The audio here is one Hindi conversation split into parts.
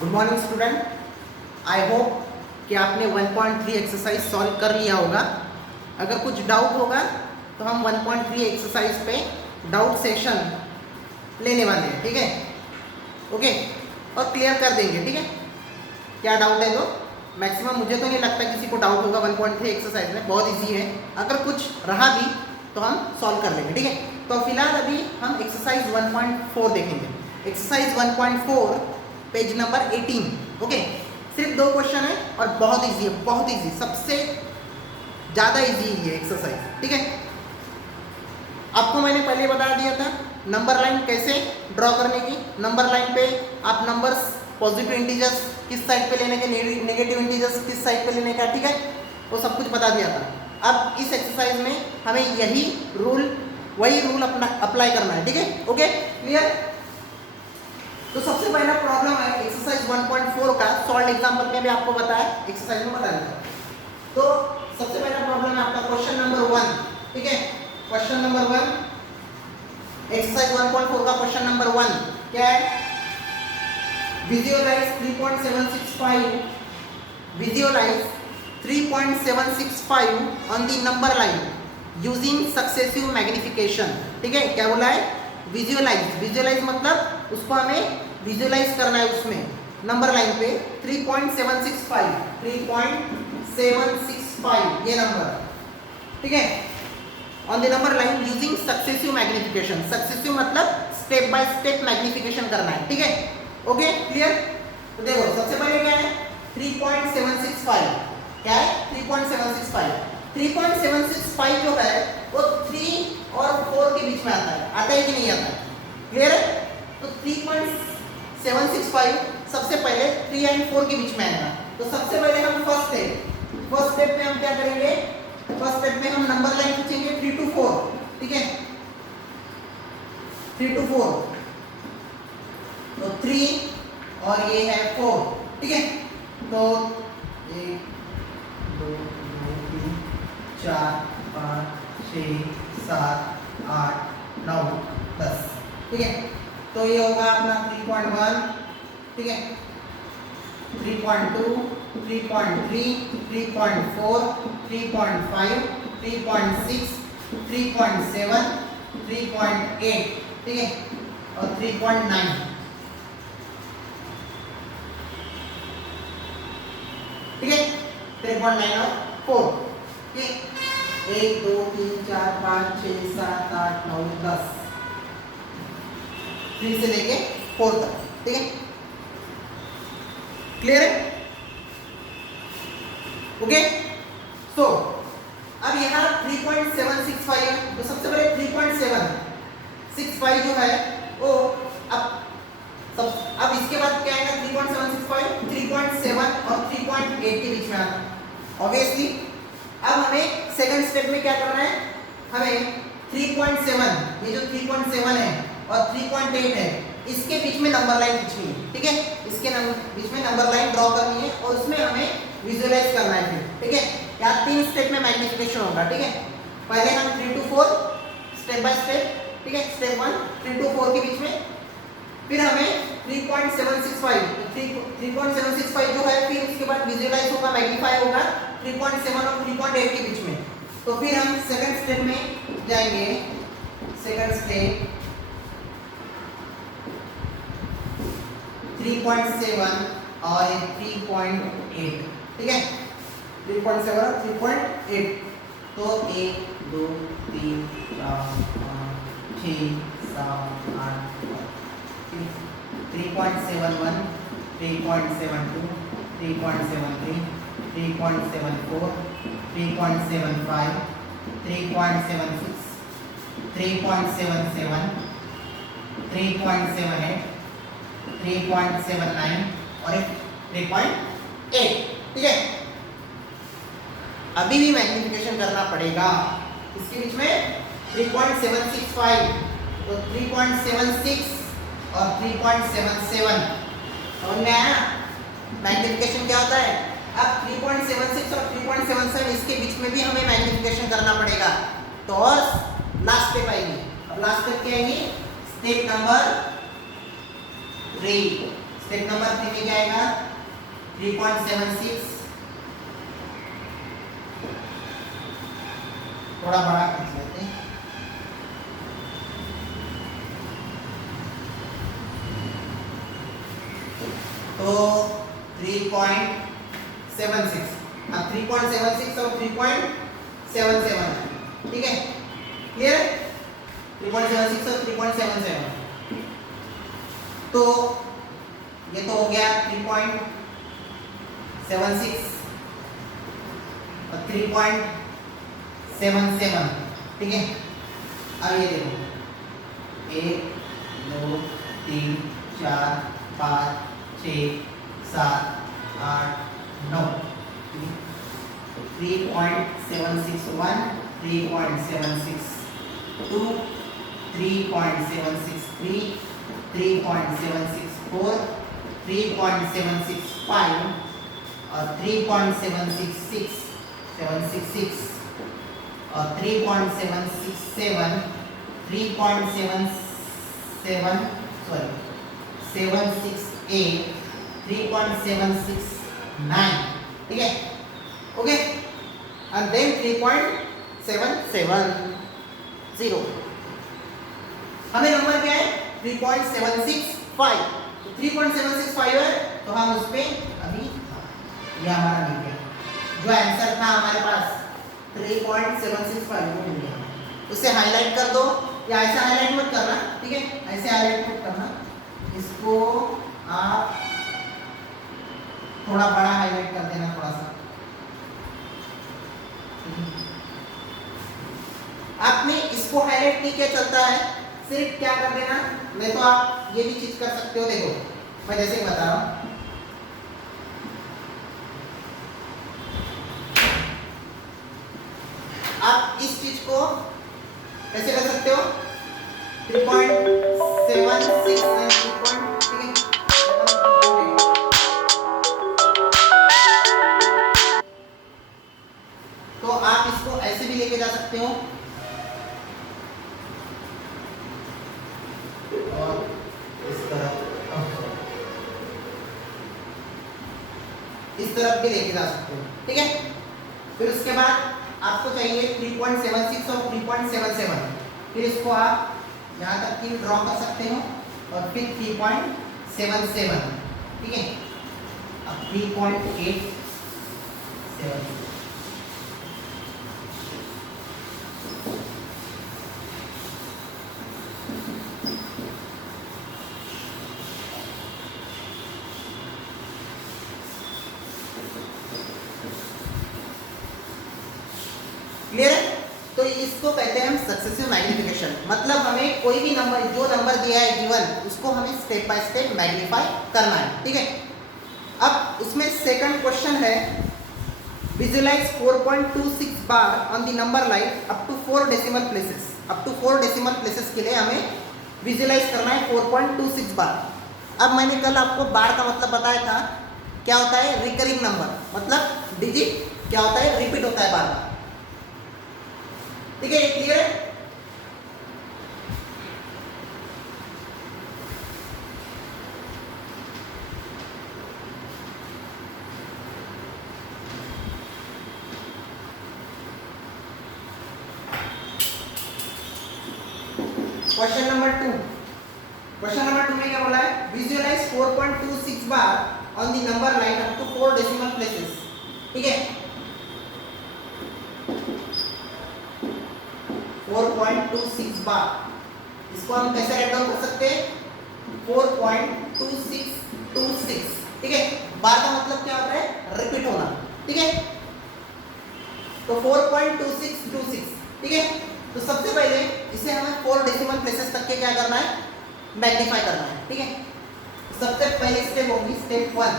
Good morning student, I hope कि आपने 1.3 एक्सरसाइज सॉल्व कर लिया होगा। अगर कुछ डाउट होगा तो हम 1.3 एक्सरसाइज पे डाउट सेशन लेने वाले हैं, ठीक है? ओके, और क्लियर कर देंगे, ठीक है? क्या डाउट है तो मैक्सिमम मुझे तो नहीं लगता किसी को डाउट होगा 1.3 एक्सरसाइज में, बहुत इजी है। अगर कुछ रहा भी तो हम सॉल्व कर लेंगे, ठीक है? तो फिलहाल अभी हम एक्सरसाइज 1.4 देखेंगे। Exercise 1.4 page number 18। ओके, सिर्फ 2 क्वेश्चन है और बहुत इजी है, बहुत इजी, सबसे ज़्यादा इजी है एक्सरसाइज, ठीक है? आपको मैंने पहले बता दिया था नंबर लाइन कैसे ड्रॉ करने की। नंबर लाइन पे आप नंबर्स पॉजिटिव इंटीजर्स किस साइड पे लेने के, नेगेटिव इंटीजर्स किस साइड पे लेने का, ठीक है? वो सब कुछ बता दिया था। अब इस एक्सरसाइज में हमें वही रूल अपना अप्लाई करना है, ठीक है? Okay, clear? तो सबसे पहला प्रॉब्लम है एक्सरसाइज 1.4 का, सॉल्व एग्जाम्पल में भी आपको बताया, एक्सरसाइज में बता देता। तो सबसे पहला प्रॉब्लम है आपका क्वेश्चन नंबर 1, ठीक है? क्वेश्चन नंबर 1, एक्सरसाइज 1.4 का क्वेश्चन नंबर 1 क्या है? Visualise 3.765 on the number line using successive magnification, ठीक है? क्या बोला है? विजुअलाइज मतलब उसको हमें विजुअलाइज करना है उसमें नंबर लाइन पे 3.765 ये नंबर, ठीक है? On the number line using successive magnification. Successive मतलब स्टेप बाय स्टेप मैग्निफिकेशन करना है, ठीक है? Okay, clear? तो देखो सबसे पहले क्या है 3.765, क्या है 3.765 जो है वो 3 और 4 के बीच में आता है कि नहीं आता है? क्लियर है? तो 3.765 सबसे पहले 3 एंड 4 के बीच में आएगा। तो सबसे पहले हम फर्स्ट स्टेप में हम क्या करेंगे? फर्स्ट स्टेप में हम नंबर लाइन खींचेंगे 3 to 4, ठीक है? 3 to 4, तो 3 और ये है 4, ठीक है? तो 1 2 3 4 5 6 7 8 9 10, ठीक है? तो ये होगा अपना 3.1, ठीक है? 3.2 3.3 3.4 3.5 3.6 3.7 3.8, ठीक है? और 3.9, ठीक है? 3.9 और 4, ठीक है? 1 2 3 4 5 6 7 8 9 10, 3 से लेके 4 तक, ठीक है? क्लियर है? ओके, सो अब यहाँ 3.765 है, तो सबसे पहले 3.765 जो है वो अब इसके बाद क्या आएगा? 3.765 3.7 और 3.8 के बीच में आता है ऑब्वियसली। अब हमें सेकंड स्टेप में क्या करना है? हमें 3.7, ये जो 3.7 है और 3.8 है, इसके बीच में नंबर लाइन खींचनी है, ठीक है? इसके बीच में नंबर लाइन ड्रॉ करनी है और उसमें हमें विजुअलाइज करना है फिर, ठीक है? यहाँ 3 स्टेप में मैग्निफिकेशन होगा, ठीक है? पहले हम 3 to 4 स्टेप बाय स्टेप, ठीक है? स्टेप 1 3 to 4 के बीच में, फिर हमें 3.765 जो है, फिर उसके बाद विजुअलाइज होगा, मैग्नीफाई होगा 3.7 और 3.8 के बीच में। तो फिर हम सेकंड स्टेप में जाएंगे, सेकंड स्टेप 3.7 और 3.8, ठीक है? 3.7 और 3.8, तो 1 2 3 4 5 6 7 8 3.71 3.72 3.73 3.74 3.75 3.76 3.77 3.78 3.79 और 3.8, ठीक है? अभी भी मैग्निफिकेशन करना पड़ेगा इसके बीच में 3.765, तो 3.76 और 3.77, समझ में आया? मैग्निफिकेशन क्या होता है? अब 3.76 और 3.77 इसके बीच में भी हमें मैग्निफिकेशन करना पड़ेगा, तो और लास्ट स्टेप आएगी। अब लास्ट स्टेप क्या आएगी? स्टेप नंबर 3, स्टेप नंबर 3 में क्या आएगा 3.76, थोड़ा बड़ा खींच लेते हैं। तो 3.76, अब 3.76 और 3.77 है, ठीक है, क्लियर है? 3.76 और 3.77, तो ये तो हो गया 3.76 और 3.77, ठीक है। अब ये देखो 1 2 3 4 5 6 7 8 9, 3.761, 3.762, 3.763, 3.764, 3.765 और 3.766 और 3.767, 768, 3.769, ठीक है, ओके, एंड देन 3.770, हमें नंबर क्या है 3.765, तो 3.765 है, तो हम उस पे अभी ये हमारा मिल गया, जो आंसर था हमारे पास 3.765 वो मिल गया, उसे हाईलाइट कर दो, या ऐसे हाईलाइट मत करना, ठीक है, ऐसे हाईलाइट मत करना, इसको आप थोड़ा बड़ा हाईलाइट कर देना, थोड़ा सा, आपने इसको हाईलाइट नहीं किया चलता है, सिर्फ क्या कर देना, मैं तो आप ये भी चीज कर सकते हो, देखो मैं जैसे ही बता रहा हूं, आप इस चीज को कैसे कर सकते हो 3.76 and 3. तो आप इसको ऐसे भी लेके जा सकते हो और इस तरफ भी लेके जा सकते हो, ठीक है। फिर उसके बाद आपको चाहिए 3.76 और 3.77, फिर इसको आप यहाँ तक की ड्रॉ कर सकते हो और फिर 3.77, ठीक है, अब 3.87, क्लियर है? तो इसको कहते हैं हम सक्सेसिव मैग्निफिकेशन, मतलब हमें कोई भी नंबर, जो नंबर दिया है गिवन, उसको हमें स्टेप बाय स्टेप मैग्नीफाई करना है, ठीक है। अब उसमें सेकंड क्वेश्चन है, visualise 4.26 bar on the number line up to 4 decimal places, up to 4 decimal places के लिए हमें विजुलाइज करना है 4.26 बार। अब मैंने कल आपको बार का मतलब बताया था, क्या होता है रिकरिंग नंबर, मतलब डिजिट क्या होता है, रिपीट होता है बार बार, ठीक है, क्लियर है? क्वेश्चन नंबर 2, क्वेश्चन नंबर 2 में क्या बोला है, visualise 4.26 bar on the number line up to 4 decimal places, ठीक है। 4.26 बार, इसको हम कैसे राइट डाउन कर सकते हैं 4.2626, ठीक है, बार का मतलब क्या होता है रिपीट होना, ठीक है, तो 4.2626, ठीक है। तो सबसे पहले इसे हमें 4 डेसिमल प्लेसेस तक के क्या करना है, मैग्नीफाई करना है, ठीक है। सबसे पहले स्टेप होगी स्टेप 1,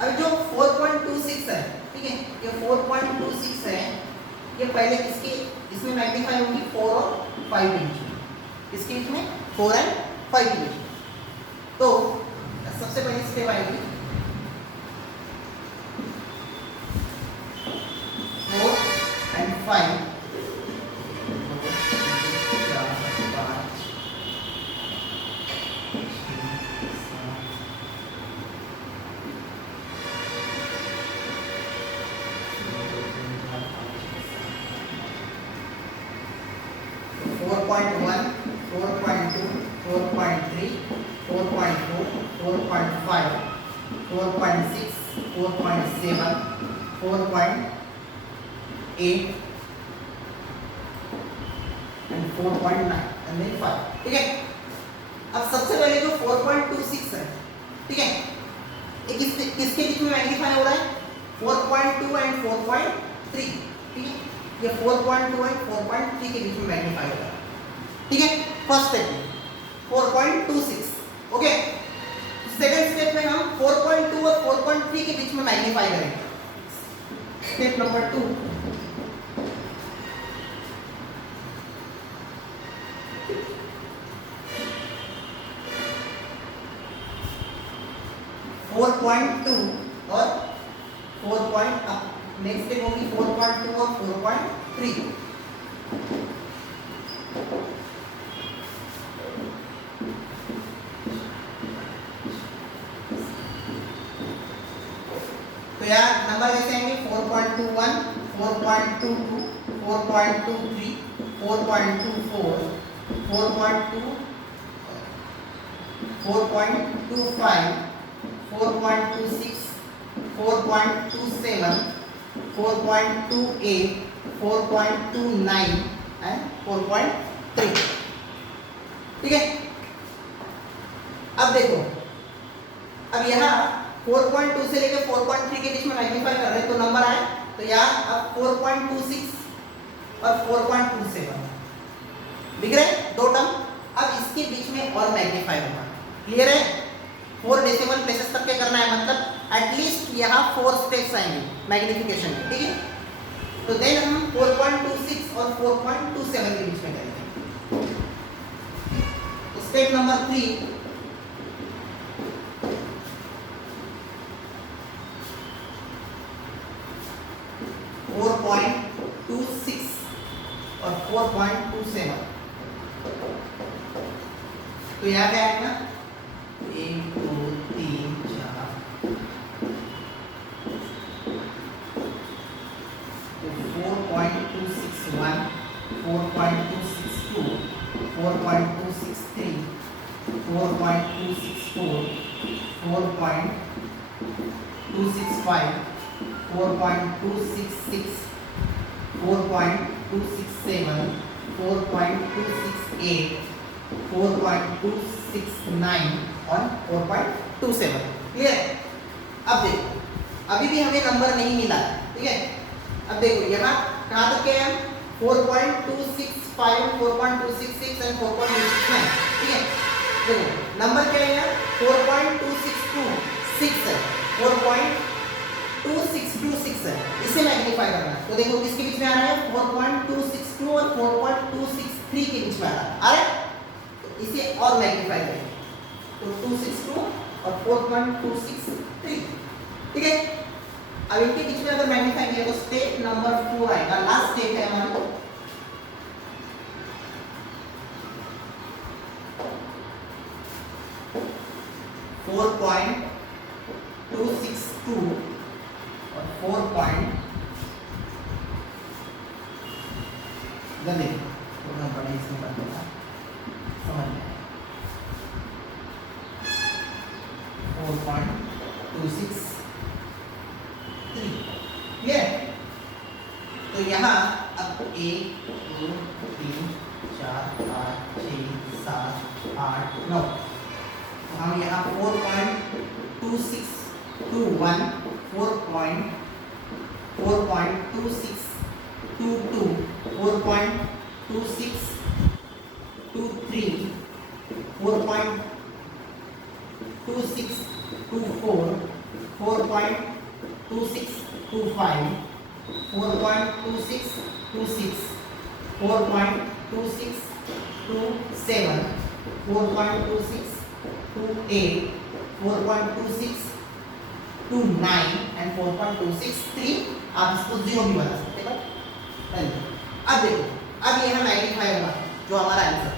अब जो 4.26 है, ठीक है, ये 4.26 है, ये पहले किसके इसमें मैग्नीफाई होगी 4 और 5 के बीच में, इसके बीच में 4 और 5 के बीच में, तो सबसे पहले स्टेप आएगी 4 and 5, 4 4 5 6 4.1, 4.2, 4.3, 4.4, 4.5, 4.6, 4.7, 4.8 and 4.9 and then 5. ठीक है, अब सबसे पहले जो 4.26 है, ठीक है, ये किसके बीच में मैग्नीफाई हो रहा है? 4.2 एंड 4.3, ठीक है, ये 4.2 एंड 4.3 के बीच में मैग्नीफाई हो रहा है, ठीक है। फर्स्ट स्टेप में 4.26, ओके। सेकंड स्टेप में हम 4.2 और 4.3 के बीच में मैग्नीफाई करेंगे। स्टेप नंबर 2, 4.2 और 4. नेक्स्ट स्टेप होगी 4.2 और 4.3। तो यार नंबर कैसे आएंगे? 4.21, 4.22, 4.23, 4.24, 4.2, 4.25, 4.26, 4.27, 4.28, 4.29 and 4.3, ठीक है। अब देखो, अब यहाँ 4.2 से लेकर 4.3 के बीच में मैग्नीफाई कर रहे हैं तो नंबर आए, तो यहाँ अब 4.26 और 4.27 दिख रहे हैं दो टर्म। अब इसके बीच में और मैग्नीफाई होगा, क्लियर है? 4 डेसिमल प्लेसेस तक के करना है, मतलब एटलीस्ट यहाँ 4 स्टेप्स आएंगे मैग्निफिकेशन के, ठीक है। तो देन हम 4.26 और 4.27 के बीच में करेंगे। स्टेप नंबर 3, 4.26 और 4.27, तो यहाँ क्या आएगा? 1 2 3 4, तो 4.261, 4.262, 4.263, 4.264, 4.265, 4.266, 4.267, 4.268, 4.269 और 4.27, क्लियर है? अब देखो, अभी भी हमें नंबर नहीं मिला है, ठीक है। अब देखो यहाँ कहाँ तक है? 4.265, 4.266 एंड 4.269, ठीक है। देखो नंबर क्या है यार? 4.2626 है, 4.2626 है, इसे मैग्नीफाई करना है। तो देखो किसके बीच में आ रहा है? 4.262 और 4.263 के बीच में आ रहा है, तो इसे और मैग्नीफाई करेंगे, तो 262 और 4.263, ठीक है। अब इनके बीच में अगर मैग्नीफाई किया तो स्टेप नंबर 4 आएगा, लास्ट स्टेप है हमारा। और 4. गले थोड़ा बड़ा इसमें कर देगा, समझ में 4.263, क्लियर? तो यहाँ अब 1 2 3 4 5 6 7 8 9, तो हम यहाँ 4.2621, 4.2622, 4.2623, 4.2624, 4.2625, 4.2626, 4.2627, 4.2628, 4.2629 and 4.263, आप इसको 0 भी बना सकते हैं। अब देखो, अब यह मैग्नीफाई होगा जो हमारा आंसर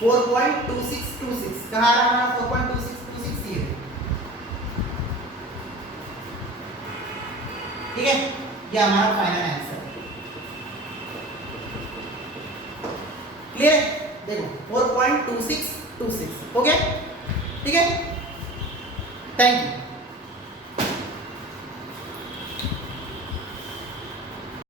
4.2626 कहाँ आ रहा है हमारा? 4.2626 ये, ठीक है। ये हमारा फाइनल आंसर, क्लियर है? देखो 4.2626 हो गया, ठीक है। Thank you.